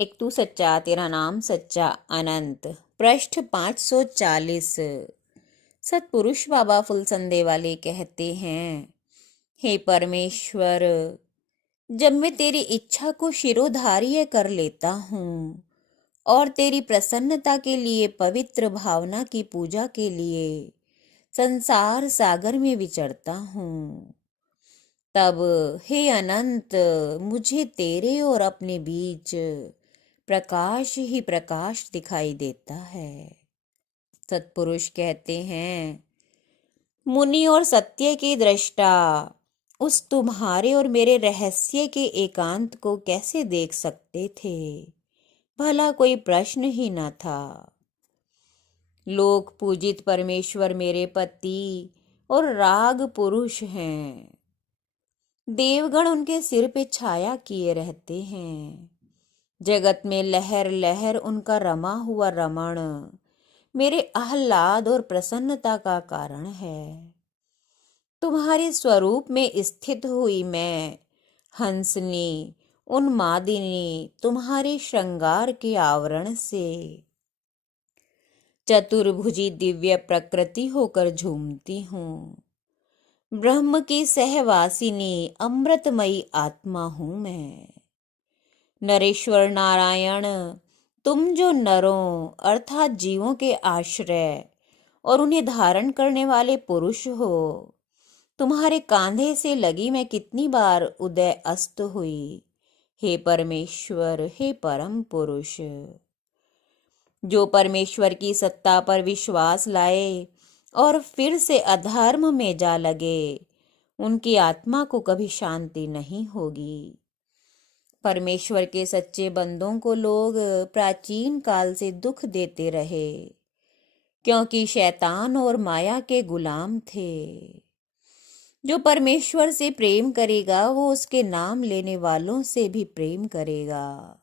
एक तू सच्चा तेरा नाम सच्चा अनंत। पृष्ठ 540। सतपुरुष बाबा फुलसंदे वाले कहते हैं, हे परमेश्वर, जब मैं तेरी इच्छा को शिरोधार्य कर लेता हूँ और तेरी प्रसन्नता के लिए पवित्र भावना की पूजा के लिए संसार सागर में विचरता हूँ, तब हे अनंत, मुझे तेरे और अपने बीच प्रकाश ही प्रकाश दिखाई देता है। सत्पुरुष कहते हैं, मुनि और सत्य के दृष्टा उस तुम्हारे और मेरे रहस्य के एकांत को कैसे देख सकते थे? भला कोई प्रश्न ही न था। लोक पूजित परमेश्वर मेरे पति और राग पुरुष हैं। देवगण उनके सिर पे छाया किए रहते हैं। जगत में लहर लहर उनका रमा हुआ रमण मेरे आह्लाद और प्रसन्नता का कारण है। तुम्हारे स्वरूप में स्थित हुई मैं हंसनी उन्मादिनी तुम्हारे श्रृंगार के आवरण से चतुर्भुजी दिव्य प्रकृति होकर झूमती हूँ। ब्रह्म की सहवासिनी अमृतमयी आत्मा हूँ मैं। नरेश्वर नारायण, तुम जो नरों अर्थात जीवों के आश्रय और उन्हें धारण करने वाले पुरुष हो, तुम्हारे कांधे से लगी मैं कितनी बार उदय अस्त हुई। हे परमेश्वर, हे परम पुरुष, जो परमेश्वर की सत्ता पर विश्वास लाए और फिर से अधर्म में जा लगे, उनकी आत्मा को कभी शांति नहीं होगी। परमेश्वर के सच्चे बंदों को लोग प्राचीन काल से दुख देते रहे, क्योंकि शैतान और माया के गुलाम थे। जो परमेश्वर से प्रेम करेगा वो उसके नाम लेने वालों से भी प्रेम करेगा।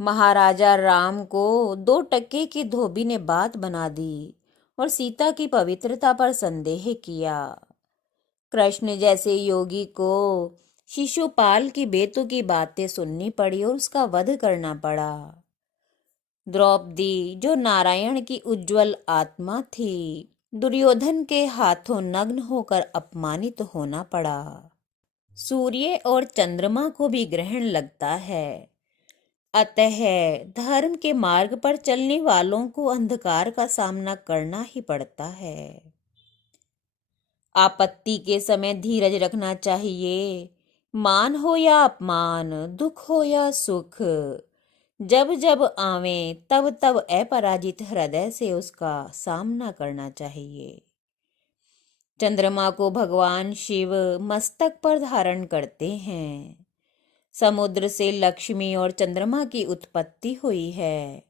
महाराजा राम को 2 टके की धोबी ने बात बना दी और सीता की पवित्रता पर संदेह किया। कृष्ण जैसे योगी को शिशुपाल की बेतुकी बातें सुननी पड़ी और उसका वध करना पड़ा। द्रौपदी, जो नारायण की उज्जवल आत्मा थी, दुर्योधन के हाथों नग्न होकर अपमानित होना पड़ा। सूर्य और चंद्रमा को भी ग्रहण लगता है, अतः धर्म के मार्ग पर चलने वालों को अंधकार का सामना करना ही पड़ता है। आपत्ति के समय धीरज रखना चाहिए। मान हो या अपमान, दुख हो या सुख, जब जब आवे तब तब अपराजित हृदय से उसका सामना करना चाहिए। चंद्रमा को भगवान शिव मस्तक पर धारण करते हैं। समुद्र से लक्ष्मी और चंद्रमा की उत्पत्ति हुई है,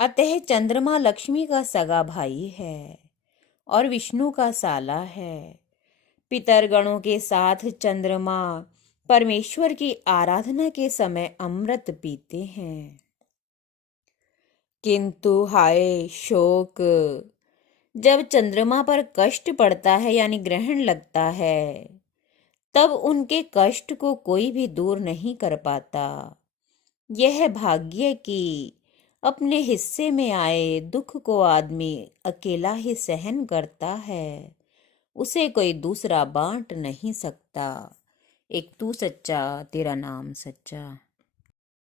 अतः चंद्रमा लक्ष्मी का सगा भाई है और विष्णु का साला है। पितरगणों के साथ चंद्रमा परमेश्वर की आराधना के समय अमृत पीते हैं। किंतु हाय शोक, जब चंद्रमा पर कष्ट पड़ता है यानी ग्रहण लगता है, तब उनके कष्ट को कोई भी दूर नहीं कर पाता। यह भाग्य कि अपने हिस्से में आए दुख को आदमी अकेला ही सहन करता है, उसे कोई दूसरा बांट नहीं सकता। एक तू सच्चा तेरा नाम सच्चा।